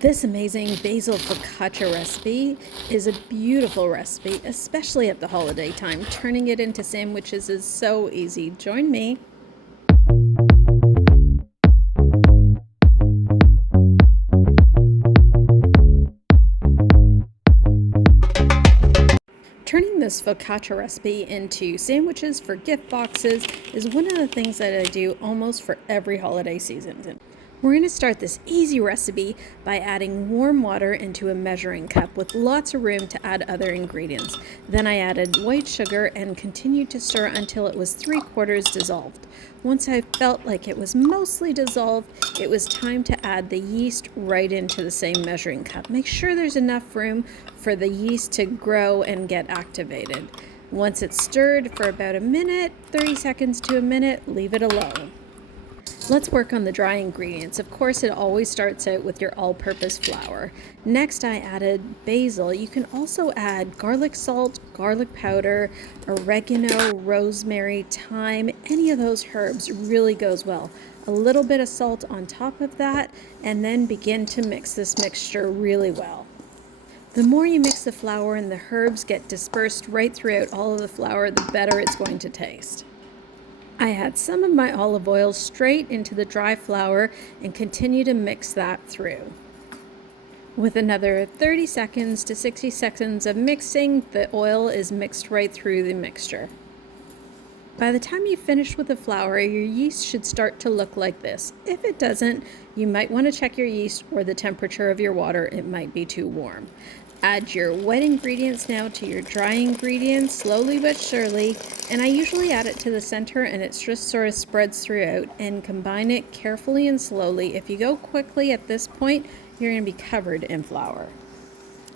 This amazing basil focaccia recipe is a beautiful recipe, especially at the holiday time. Turning it into sandwiches is so easy. Join me. Turning this focaccia recipe into sandwiches for gift boxes is one of the things that I do almost for every holiday season. We're going to start this easy recipe by adding warm water into a measuring cup with lots of room to add other ingredients. Then I added white sugar and continued to stir until it was 3/4 dissolved. Once I felt like it was mostly dissolved, it was time to add the yeast right into the same measuring cup. Make sure there's enough room for the yeast to grow and get activated. Once it's stirred for about a minute, 30 seconds to a minute, leave it alone. Let's work on the dry ingredients. Of course, it always starts out with your all-purpose flour. Next, I added basil. You can also add garlic salt, garlic powder, oregano, rosemary, thyme. Any of those herbs really goes well. A little bit of salt on top of that, and then begin to mix this mixture really well. The more you mix the flour and the herbs get dispersed right throughout all of the flour, the better it's going to taste. I add some of my olive oil straight into the dry flour and continue to mix that through. With another 30 seconds to 60 seconds of mixing, the oil is mixed right through the mixture. By the time you finish with the flour, your yeast should start to look like this. If it doesn't, you might want to check your yeast or the temperature of your water. It might be too warm. Add your wet ingredients now to your dry ingredients, slowly but surely, and I usually add it to the center and it just sort of spreads throughout, and combine it carefully and slowly. If you go quickly at this point, you're going to be covered in flour.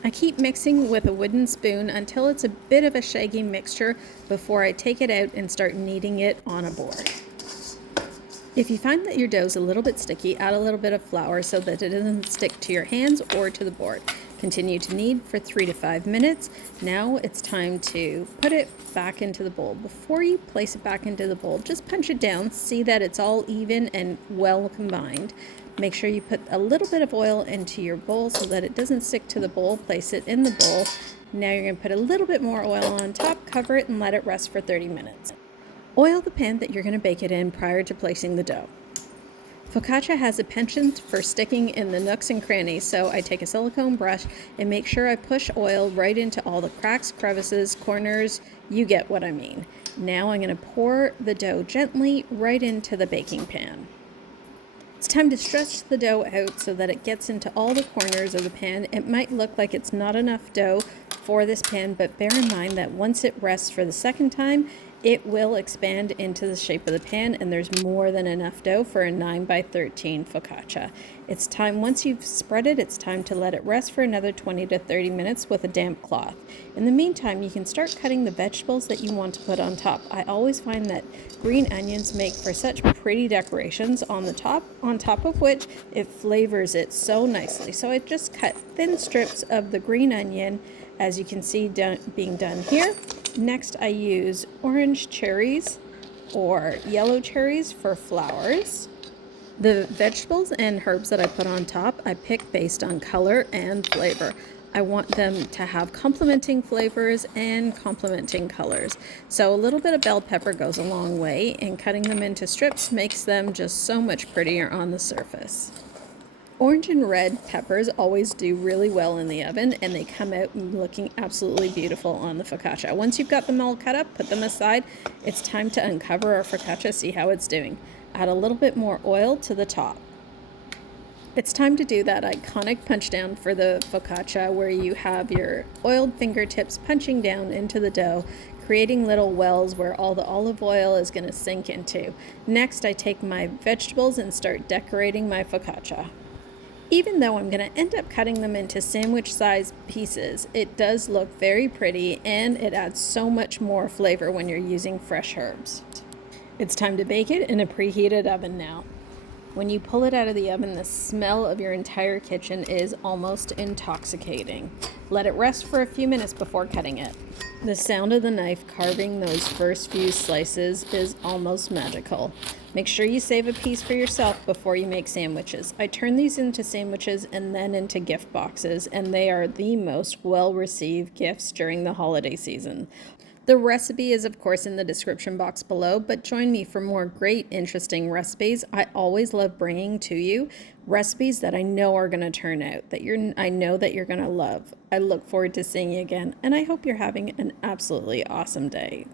I keep mixing with a wooden spoon until it's a bit of a shaggy mixture before I take it out and start kneading it on a board. If you find that your dough is a little bit sticky, add a little bit of flour so that it doesn't stick to your hands or to the board. Continue to knead for 3 to 5 minutes. Now it's time to put it back into the bowl. Before you place it back into the bowl, just punch it down, see that it's all even and well combined. Make sure you put a little bit of oil into your bowl so that it doesn't stick to the bowl. Place it in the bowl. Now you're going to put a little bit more oil on top, cover it, and let it rest for 30 minutes. Oil the pan that you're going to bake it in prior to placing the dough. Focaccia has a penchant for sticking in the nooks and crannies, so I take a silicone brush and make sure I push oil right into all the cracks, crevices, corners. You get what I mean. Now I'm going to pour the dough gently right into the baking pan. It's time to stretch the dough out so that it gets into all the corners of the pan. It might look like it's not enough dough for this pan, but bear in mind that once it rests for the second time, it will expand into the shape of the pan, and there's more than enough dough for a 9x13 focaccia. It's time, once you've spread it, it's time to let it rest for another 20 to 30 minutes with a damp cloth. In the meantime, you can start cutting the vegetables that you want to put on top. I always find that green onions make for such pretty decorations on top of which it flavors it so nicely. So I just cut thin strips of the green onion, as you can see being done here. Next, I use orange cherries or yellow cherries for flowers. The vegetables and herbs that I put on top, I pick based on color and flavor. I want them to have complementing flavors and complementing colors. So a little bit of bell pepper goes a long way, and cutting them into strips makes them just so much prettier on the surface. Orange and red peppers always do really well in the oven, and they come out looking absolutely beautiful on the focaccia. Once you've got them all cut up, put them aside. It's time to uncover our focaccia, see how it's doing. Add a little bit more oil to the top. It's time to do that iconic punch down for the focaccia, where you have your oiled fingertips punching down into the dough, creating little wells where all the olive oil is going to sink into. Next, I take my vegetables and start decorating my focaccia. Even though I'm going to end up cutting them into sandwich-sized pieces, it does look very pretty, and it adds so much more flavor when you're using fresh herbs. It's time to bake it in a preheated oven now. When you pull it out of the oven, the smell of your entire kitchen is almost intoxicating. Let it rest for a few minutes before cutting it. The sound of the knife carving those first few slices is almost magical. Make sure you save a piece for yourself before you make sandwiches. I turn these into sandwiches and then into gift boxes, and they are the most well-received gifts during the holiday season. The recipe is, of course, in the description box below, but join me for more great, interesting recipes. I always love bringing to you recipes that I know are going to turn out, I know that you're going to love. I look forward to seeing you again, and I hope you're having an absolutely awesome day.